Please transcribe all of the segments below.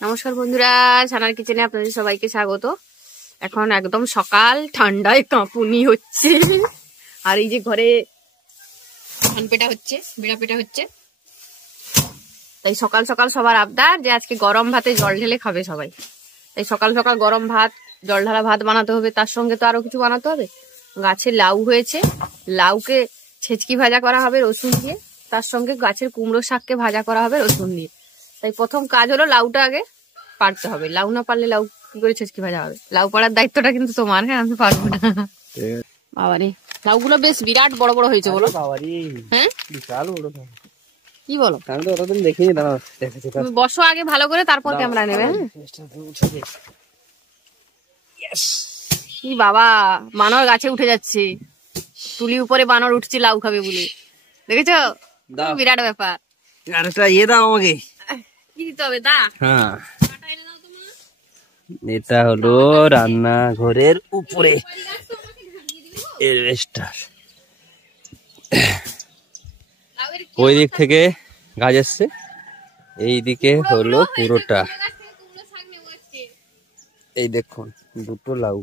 নমস্কার বন্ধুরা, ছানার কিচেনে আপনাদের সবাইকে স্বাগত। এখন একদম সকাল, ঠান্ডায় কাঁপুনি হচ্ছে। আর এই যে ঘরে ধান পেটা হচ্ছে, বেড়া পেটা হচ্ছে। তাই সকাল সকাল সবার আবদার যে আজকে গরম ভাতে জল ঢেলে খাবে সবাই। তাই সকাল সকাল গরম ভাত, জল ঢালা ভাত বানাতে হবে। তার সঙ্গে তো আরো কিছু বানাতে হবে। গাছে লাউ হয়েছে, লাউকে ছেচকি ভাজা করা হবে রসুন দিয়ে। তার সঙ্গে গাছের কুমড়ো শাককে ভাজা করা হবে রসুন দিয়ে। তাই প্রথম কাজ হলো লাউটা আগে পারতে হবে। লাউ না পারলে লাউ কি করে ছেচকি ভাজা হবে? লাউ পাড়ার দায়িত্বটা কিন্তু তোমার, হ্যাঁ? আমি পারবো না। বাবারে, লাউগুলো বেশ বিরাট বড় বড় হয়েছে বলো। হ্যাঁ, বিশাল বড়। কি বলো? আমি তো অতদিন দেখিনি। দাঁড়াও, দেখেছি। তুমি বসো আগে ভালো করে, তারপর ক্যামেরা নেবে। কি বাবা, বানর গাছে উঠে যাচ্ছে। তুলি উপরে বানর উঠছে লাউ খাবে বলে, দেখেছো? বিরাট ব্যাপার। আরেকটা ইয়ে দাও আমাকে। কি দিতে হবে? দা? হ্যাঁ, এটা হলো রান্নাঘরের উপরে এলবেস্টার। ওই দিক থেকে গাছ এসছে, এই দিকে হলো পুরোটা। এই দেখুন, দুটো লাউ,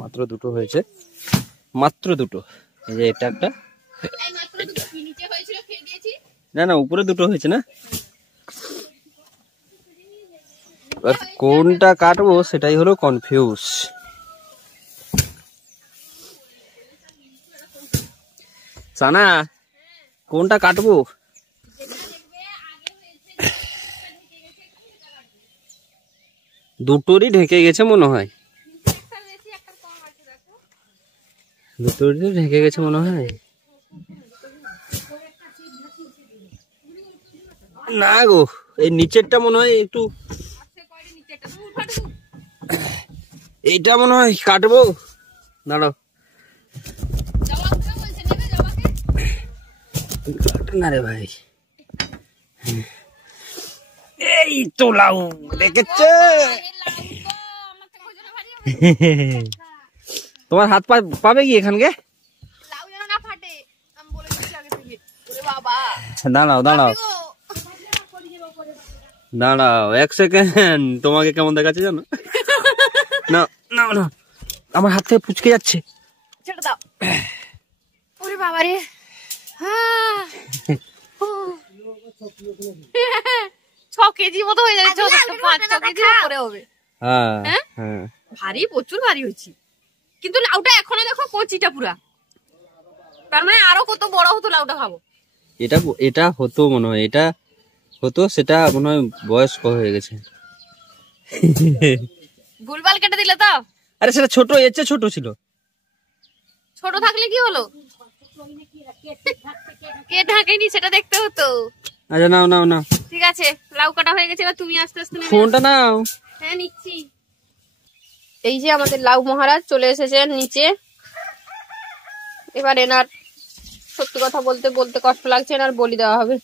মাত্র দুটো হয়েছে, মাত্র দুটো। এই যে এটা একটা, না না উপরে দুটো হয়েছে না। এবার কোনটা কাটবো সেটাই হলো কনফিউজ। সানা, কোনটা কাটবো? দুটোরই ঢেকে গেছে মনে হয়, দুটোরই ঢেকে গেছে মনে হয়। না গো, এই নিচেরটা মনে হয় একটু, এইটা মনে হয় কাটবো। দাঁড়াও, না রে ভাই, এই তো লাউ দেখেছে। তোমার হাত পাবে কি এখানকে? দাঁড়াও দাঁড়াও দাঁড়াও এক সেকেন্ড, তোমাকে কেমন দেখাচ্ছে জানো? না না না, আমার হাত থেকে পুচকে যাচ্ছে। ছেড়ে দাও। ওরে বাবা রে, 6 কেজি মতো হয়ে যাবে। 5-6 কেজির উপরে হবে। হ্যাঁ, ভারী, প্রচুর ভারী হয়েছে। কিন্তু লাউটা এখনো দেখো কচিটা পুরা, তার মানে আরো কত বড় হতো লাউটা, ভাবো। এটা হতো মনে হয়, এটা হতো, সেটা মনে হয় বয়স্ক হয়ে গেছে। ভুলভাল কেটে দিলে তো। আরে সেটা ছোট, এর চেয়ে ছোট ছিল। ছোট থাকলে কি হলো? কে ঢাকেনি সেটা দেখতে হতো। আচ্ছা নাও নাও নাও, ঠিক আছে, লাউ কাটা হয়ে গেছে। এবার তুমি আস্তে আস্তে ফোনটা নাও। হ্যাঁ, নিচ্ছি। এই যে আমাদের লাউ মহারাজ চলে এসেছেন নিচে। এবার এনার সত্যি কথা বলতে বলতে কষ্ট লাগছে, এনার বলি দেওয়া হবে।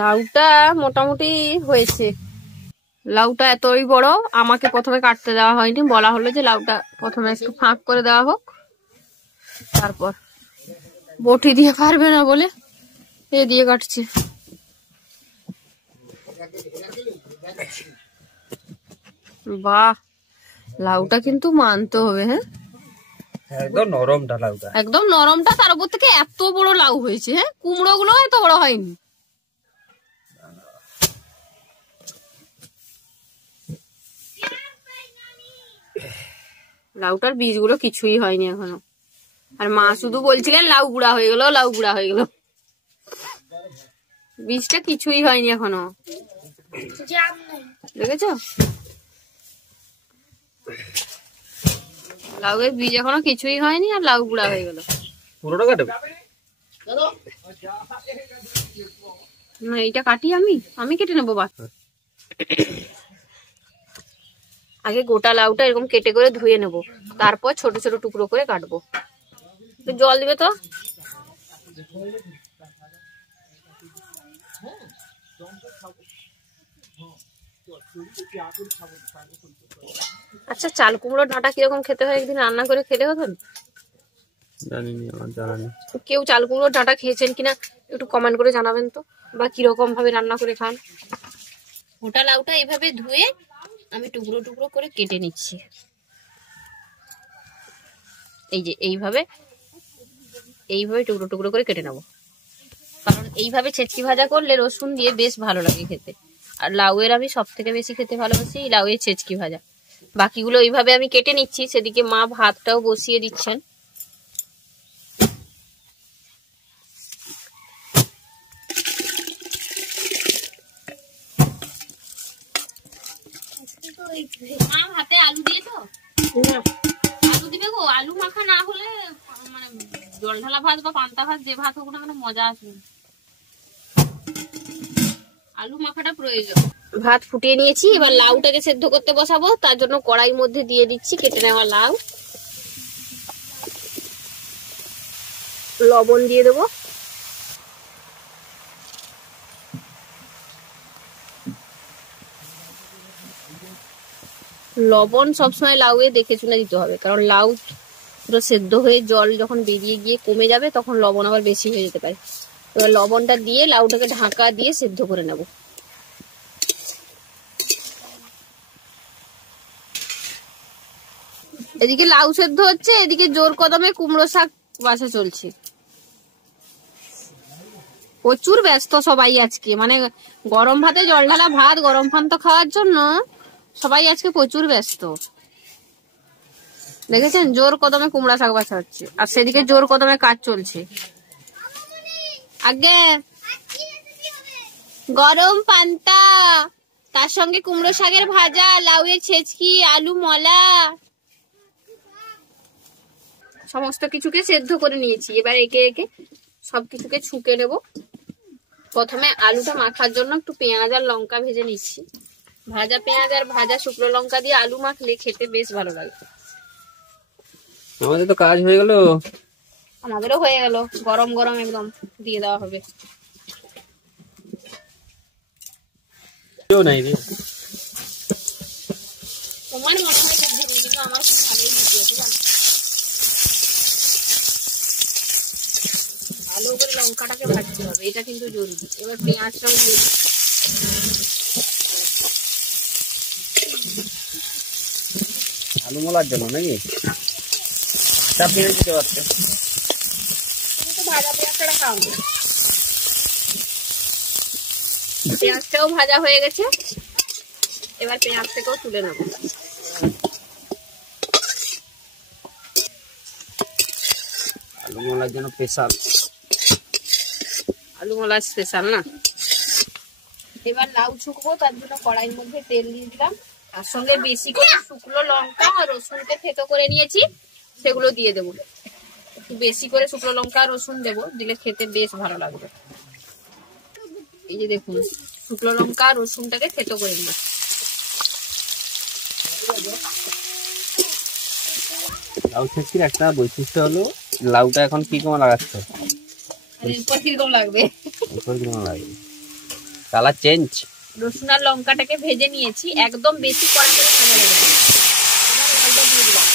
লাউটা মোটামুটি হয়েছে। লাউটা এতই বড়, আমাকে প্রথমে কাটতে দেওয়া হয়নি। বলা হলো যে লাউটা প্রথমে একটু ফাঁক করে দেওয়া হোক, তারপর। বটি দিয়ে পারবে না বলে এ দিয়ে কাটছে। বাহ, লাউটা কিন্তু মানতে হবে। হ্যাঁ, একদম নরমটা লাউটা, একদম নরমটা। তার উপর থেকে এত বড় লাউ হয়েছে। হ্যাঁ, কুমড়ো গুলো এত বড় হয়নি। লাউটার বীজগুলো কিছুই হয়নি এখনো। আর মা শুধু বলছিলেন লাউ গুঁড়া হয়ে গেল, লাউ গুঁড়া হয়ে গেল। বীজটা কিছুই হয়নি এখনো, দেখেছো? লাউয়ের বীজ এখনো কিছুই হয়নি, আর লাউ গুঁড়া হয়ে গেল। পুরোটা কাটবে না, এইটা কাটি আমি কেটে নেবো। বা আগে গোটা লাউটা এরকম কেটে করে ধুয়ে নেব, তারপর ছোট ছোট টুকরো করে কাটবো। জল দিবে তো। আচ্ছা, চাল কুমড়োর ডাঁটা কিরকম খেতে হয় একদিন রান্না করে খেলে হতো। জানি না, আমার জানা নেই। কেউ চাল কুমড়োর ডাঁটা খেয়েছেন কিনা একটু কমেন্ট করে জানাবেন তো, বা কিরকম ভাবে রান্না করে খান। গোটা লাউটা এইভাবে ধুয়ে আমি টুকরো টুকরো করে কেটে নিচ্ছি। এই যে এইভাবে টুকরো টুকরো করে কেটে নেবো, কারণ এইভাবে ছেচকি ভাজা করলে রসুন দিয়ে বেশ ভালো লাগে খেতে। আর লাউয়ের আমি সব থেকে বেশি খেতে ভালোবাসি লাউয়ের ছেচকি ভাজা। বাকিগুলো এইভাবে আমি কেটে নিচ্ছি, সেদিকে মা ভাতটাও বসিয়ে দিচ্ছেন। মা ভাতে আলু দিয়ে তো আলু দিবে গো, আলু মাখা না হলে মানে জল ঢালা ভাত বা পান্তা ভাত যে ভাত হোক না কোনো মজা আসবে না, আলু মাখাটা প্রয়োজন। ভাত ফুটিয়ে নিয়েছি, এবার লাউটাকে সেদ্ধ করতে বসাবো। তার জন্য কড়াইর মধ্যে দিয়ে দিচ্ছি কেটে নেওয়া লাউ, লবণ দিয়ে দেবো, লবণ সবসময় লাউয়ে দেখে শুনে দিতে হবে, কারণ লাউ পুরো সেদ্ধ হয়ে জল যখন বেরিয়ে গিয়ে কমে যাবে তখন লবণ আবার বেশি হয়ে যেতে পারে। এবার লবণটা দিয়ে লাউটাকে ঢাকা দিয়ে সেদ্ধ করে নেব। এদিকে লাউ সেদ্ধ হচ্ছে, এদিকে জোর কদমে কুমড়ো শাক বাছা চলছে। প্রচুর ব্যস্ত সবাই আজকে, মানে গরম ভাতে জল ঢালা ভাত গরম পান্তা খাওয়ার জন্য সবাই আজকে প্রচুর ব্যস্ত। দেখেছেন জোর কদমে কুমড়া শাক বাছা হচ্ছে, আর সেদিকে জোর কদমে কাজ চলছে। আগে গরম পান্তা, তার সঙ্গে কুমড়ো শাকের ভাজা, লাউয়ের ছেচকি, আলু মলা, সমস্ত কিছুকে সেদ্ধ করে নিয়েছি। এবার একে একে সবকিছুকে ছুঁকে নেব। প্রথমে আলুটা মাখার জন্য একটু পেঁয়াজ আর লঙ্কা ভেজে নিচ্ছি। ভাজা পেঁয়াজ আর ভাজা শুকনো লঙ্কা দিয়ে আলু মাখলে খেতে বেশ ভালো লাগে। আমাদের তো কাজ হয়ে গেল। আমাদেরও হয়ে গেল, গরম গরম একদম দিয়ে দেওয়া হবে। নাই রে, তোমার মনে হয় কিন্তু আমার খুব ভালোই বুঝিয়েছে জানো। ভালো করে লঙ্কাটাকে ভাজতে হবে, এটা কিন্তু জরুরি। এবার পেঁয়াজটাও দিয়ে দিচ্ছি। আলু মলার জন্য নাকি কাঁচা পেঁয়াজ দিতে পারছে। তুমি তো ভাজা পেঁয়াজটা খাও না। পেঁয়াজটাও ভাজা হয়ে গেছে, এবার পেঁয়াজ থেকেও তুলে নেব। আলু মলার জন্য স্পেশাল, আলু মলা স্পেশাল না। এবার লাউ ছুকবো, তার জন্য কড়াইয়ের মধ্যে তেল দিয়ে দিলাম। তার সঙ্গে বেশি করে শুকনো লঙ্কা আর রসুনকে থেতো করে নিয়েছি, সেগুলো দিয়ে দেবো। একটু বেশি করে শুকনো লঙ্কা রসুন দেবো, দিলে খেতে বেশ ভালো লাগবে। এই যে দেখুন শুকনো লঙ্কা রসুনটাকে থেতো করে নিলাম। লাউ ছেচকির একটা বৈশিষ্ট্য হলো লাউটা এখন কি কমা লাগাচ্ছে, কিরকম লাগবে কালার চেঞ্জ। রসুন আর লঙ্কাটাকে ভেজে নিয়েছি, একদম বেশি কড়া করে ভাজা যাবে না। এবার লাউটা দিয়ে দিলাম।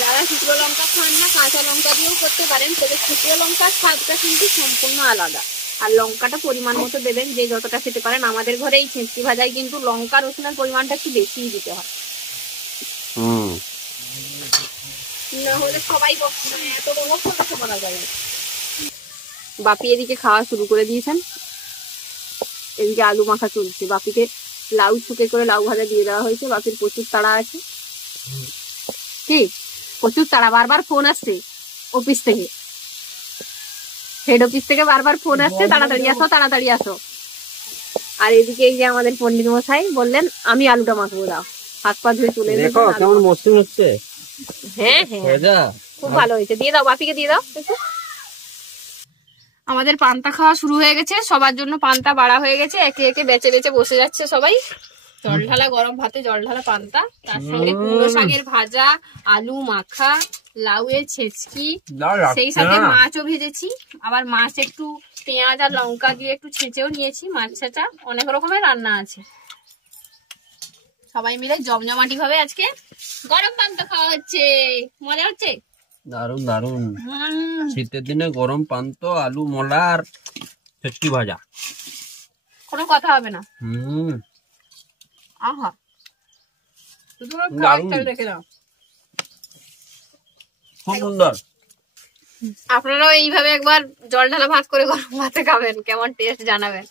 যারা শুকনো লঙ্কা খান না কাঁচা লঙ্কা দিয়েও করতে পারেন, তবে শুকনো লঙ্কার স্বাদটা কিন্তু সম্পূর্ণ আলাদা। আর লঙ্কাটা পরিমাণ মতো দেবেন, যে যতটা খেতে পারেন। আমাদের ঘরে এই ছেঁচকি ভাজায় কিন্তু লঙ্কা রসুনের পরিমাণটা একটু বেশিই দিতে হয়, না হলে সবাই এত বড় করা যাবে। বাপি এদিকে খাওয়া শুরু করে দিয়েছেন, এদিকে আলু মাখা চলছে। বাপিকে লাউ শুকে করে লাউ ভাজা দিয়ে দেওয়া হয়েছে। বাপির প্রচুর তাড়া আছে, কি প্রচুর তাড়া। বারবার ফোন আসছে অফিস থেকে, হেড অফিস থেকে বারবার ফোন আসছে, তাড়াতাড়ি আসো তাড়াতাড়ি আসো। আর এদিকে এই যে আমাদের পণ্ডিত মশাই বললেন আমি আলুটা মাখবো, দাও। হাত পা ধুয়ে চলে দেখো কেমন মসৃণ হচ্ছে। হ্যাঁ হ্যাঁ খুব ভালো হয়েছে, দিয়ে দাও বাপিকে দিয়ে দাও। আমাদের পান্তা খাওয়া শুরু হয়ে গেছে, সবার জন্য পান্তা বাড়া হয়ে গেছে। একে একে বেঁচে বেঁচে বসে যাচ্ছে সবাই। জল ঢালা গরম ভাতে জল ঢালা পান্তা, তার সঙ্গে কুমড়ো শাকের ভাজা, আলু মাখা, লাউয়ের ছেচকি, সেই সাথে মাছও ভেজেছি। আবার মাছ একটু পেঁয়াজ আর লঙ্কা দিয়ে একটু ছেঁচেও নিয়েছি। মাছ ছেঁচা, অনেক রকমের রান্না আছে। সবাই মিলে জমজমাটি ভাবে আজকে গরম পান্তা খাওয়া হচ্ছে। মজা হচ্ছে? দারুন দারুন। শীতের দিনে গরম পান্ত, আলু মলার ভেটকি ভাজা, কোনো কথা হবে না। আহা, শুধু রেখে দাও। খুব সুন্দর। আপনারাও এইভাবে একবার জল ঢালা ভাত করে গরম ভাতে খাবেন, কেমন টেস্ট জানাবেন।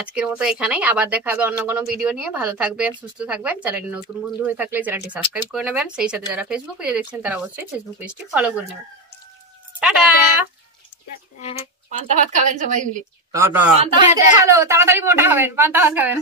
আজকের মতো এখানেই, আবার দেখা হবে অন্য কোনো ভিডিও নিয়ে। ভালো থাকবেন, সুস্থ থাকবেন। চ্যানেলটি নতুন বন্ধু হয়ে থাকলে চ্যানেলটি সাবস্ক্রাইব করে নেবেন। সেই সাথে যারা ফেসবুক পেজে দেখছেন তারা অবশ্যই ফেসবুক পেজটি ফলো করে নেবেন। টাটা। পান্তা ভাত খাবেন সবাই মিলে। টাটা। পান্তা ভাত খেলে ভালো, তাড়াতাড়ি মোটা হবেন। পান্তা ভাত খাবেন।